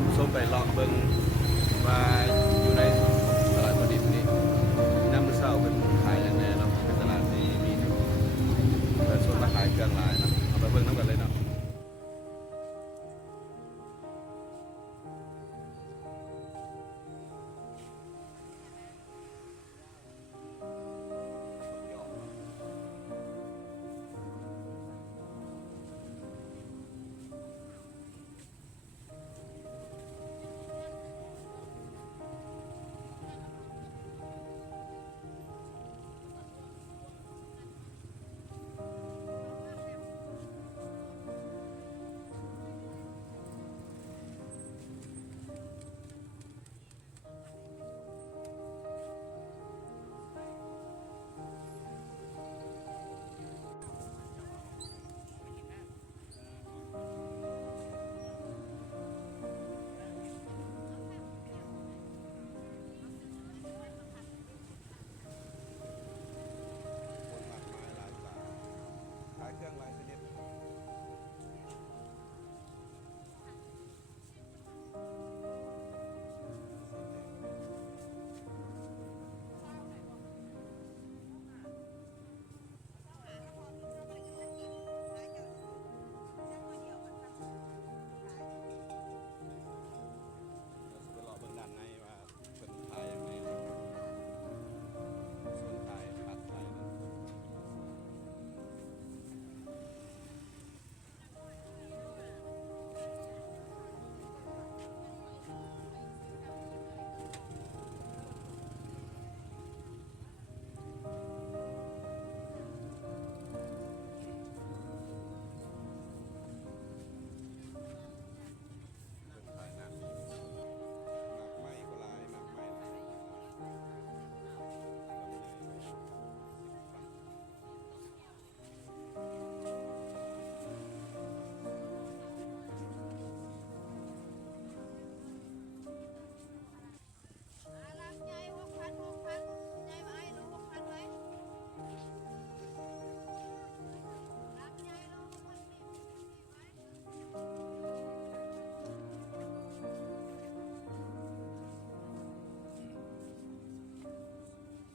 านผู้ชมไปเลาะเบิ่งว่าอยู่ในตลาดบดินทร์นี้น้ำมือเศร้าเป็นขายอย่างแน่เนาะเป็นตลาดที่มีประชาชนมาขายเครื่องรายเนาะเอาไปเบิ่งน้ำกันเลยเนาะคนมากมายหลายตาขายเครื่องรายชนิดไปเลาะเบิ่งด้านในว่าเป็นขายอย่างไรเนาะส่วนขายผักขายนั้น เป็นขายน้ำหมากไม้ก็หลายหมากไม้หลายรับใหญ่6,000ใหญ่มาไอ้ลูก6,000ไว้รับใหญ่ลูก6,000นี่ไว้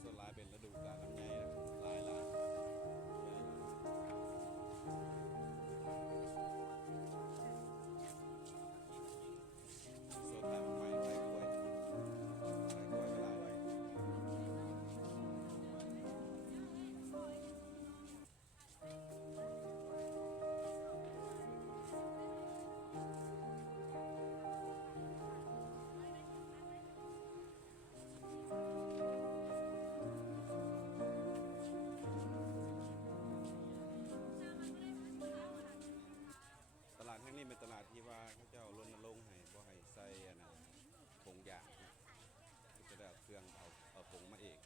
ส่วนหลายเป็นฤดูกาลลำไยนะหลายส่วนขายหมากไม้ขายกล้วยก็หลายตลาดแห่งนี้เป็นตลาดที่ว่าเขาเจ้ารณรงค์ให้บ่ให้ใส่อันนั้นผงยางเขาจะได้เอาเครื่องเอาผงมาเอง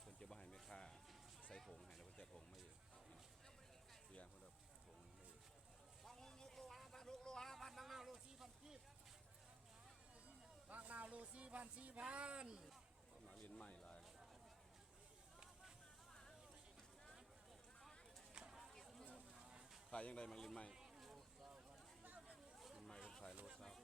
เพิ่นจะบ่ให้แม่ค้าใส่ผงให้แล้วก็จะผงมาเองเครื่องเขาจะผงมาเอง บาง6 โล 5,000 6 โล 5,000บางนาวโล4,000กีบบางนาวโล4,000มาเรียนใหม่หลายขายยังไงมาเรียนใหม่เรียนใหม่เป็นขายโลซาว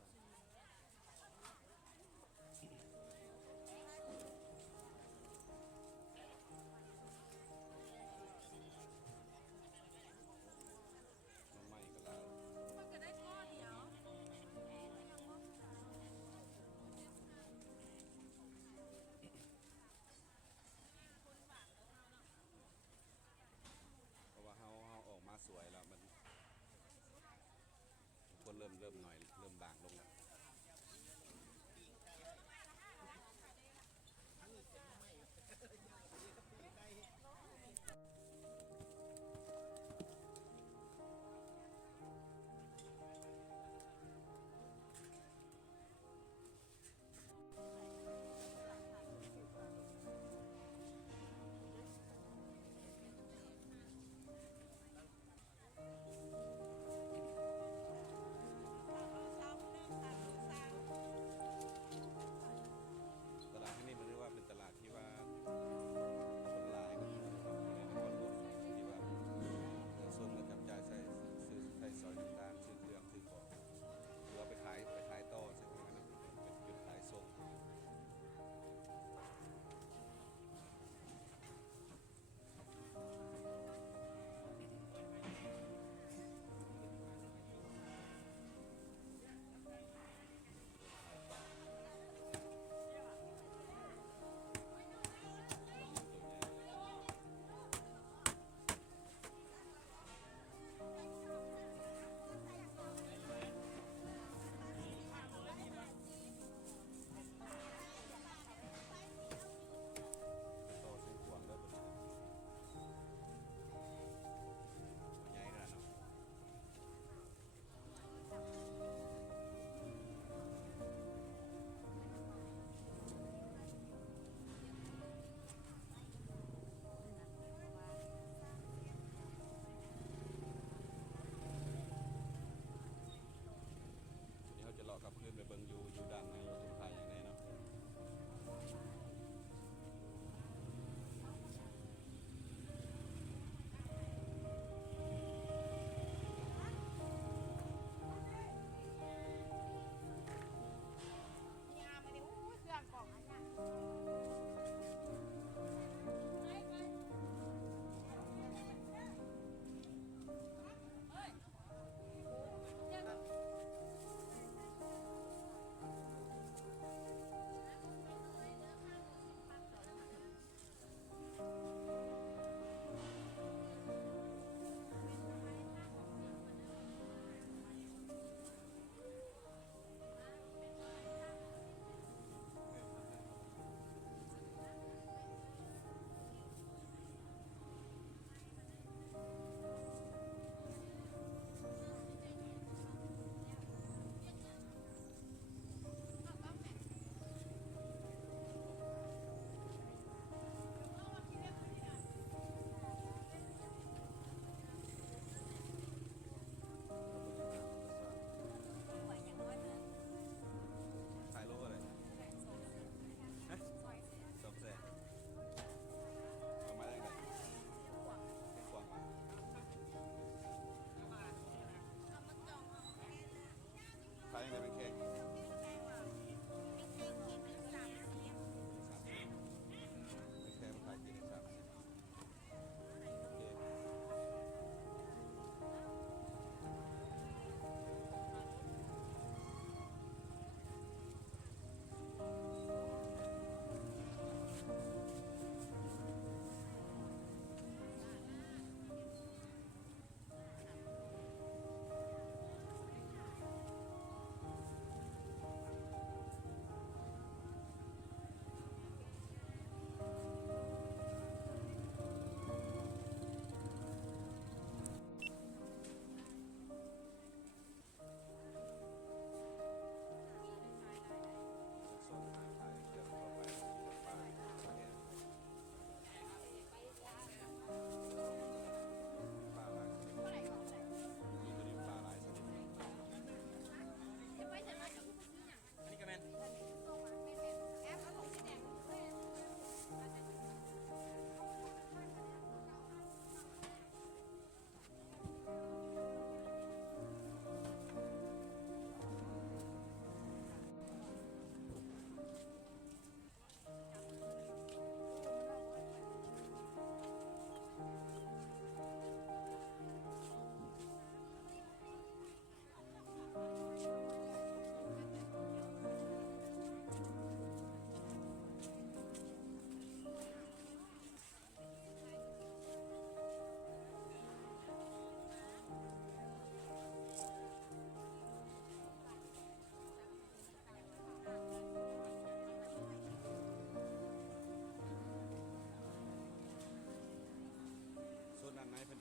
น้ำใหม่ก็หลาย มันก็ได้ข้อเดียว เพราะว่าเฮาออกมาสวยแล้วมัน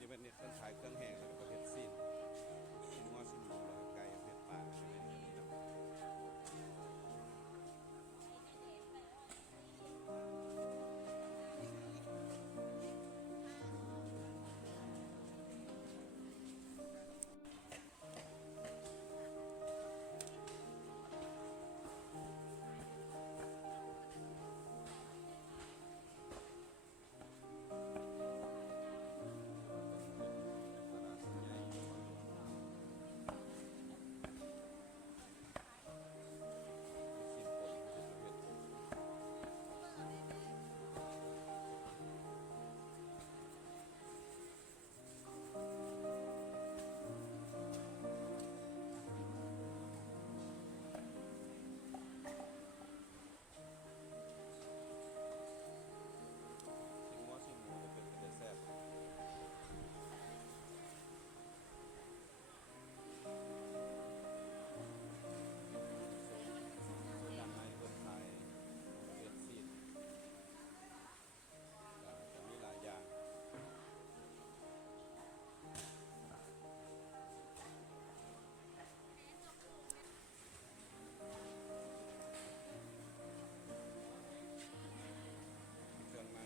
เป็นเนี่ยคนขายเครื่องแห้งแล้วก็ประเภทซีนงอชิ้นหมูแล้วก็ไก่ประเภทปลาอะไรแบบนี้เนาะตลาดใหญ่นครหลวงซีนป่นประเภท ชิ้นงัวชิ้นหมูจะเป็นกระแซ่บส่วนด้านในเพิ่นขายประเภทซีนก็จะมีหลายอย่างมีเครื่องใน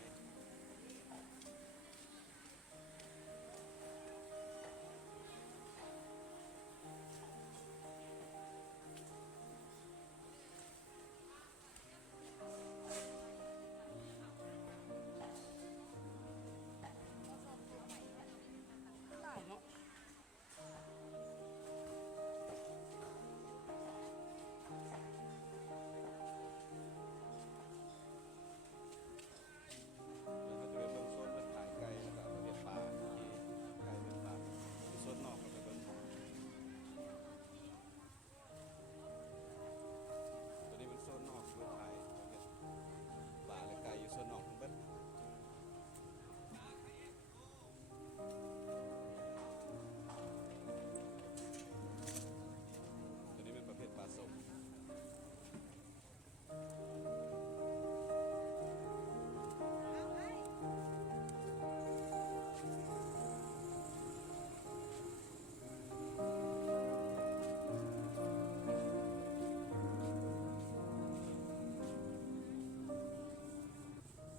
แล้วก็จะเป็นเบิ่งโซนเพิ่นขายไก่แล้วก็ประเภทปลาที่ไก่เป็นปลาที่โซนนอกก็ไปเบิ่งตัวนี้เป็นโซนนอกเพิ่นขายประเภทปลาและไก่อยู่โซนนอกทั้งเบิดตัวนี้เป็นประเภทปลาส้ม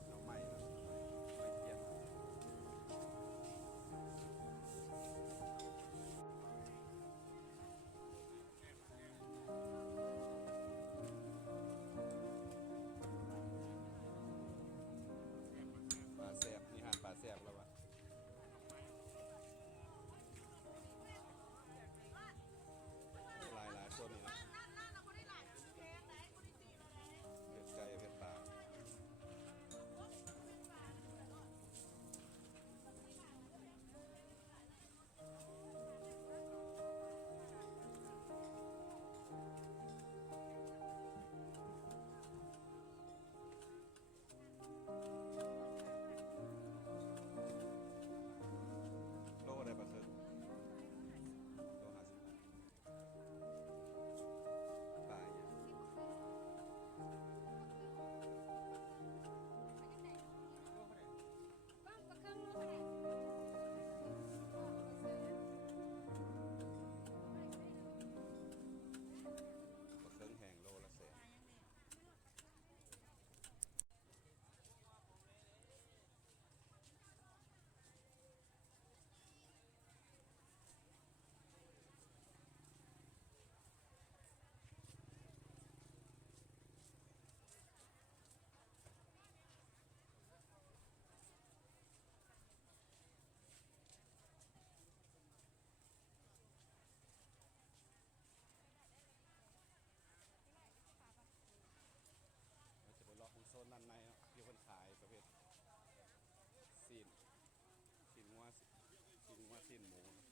น้องใหม่นะไม่เทียนปลาแซ่บนี่หาดปลาแซ่บแล้ววะหลายคนนี่นะเผ็ดไก่เผ็ดปลาโลอะไรปลาเคิงโล50 บาทปลาอย่าง ปลาเคิงแห้งโลละแสนเราจะไปเลาะตรงโซนด้านในเนาะที่คนขายประเภทซีนซีนงัวซีนงัวซีนหมูเนาะ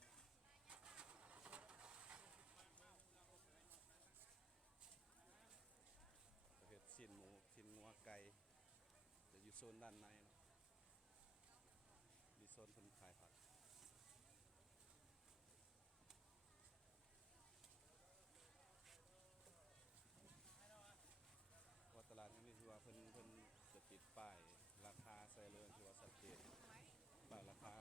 ประเภทซีนหมูซีนงัวไก่จะอยู่โซนด้านในเนาะมีโซนคนขายผัก ว่าตลาดแห่งนี้ที่ว่าเพิ่นจะติดป้ายราคาใส่เลยที่ว่าชัดเจนป้ายราคา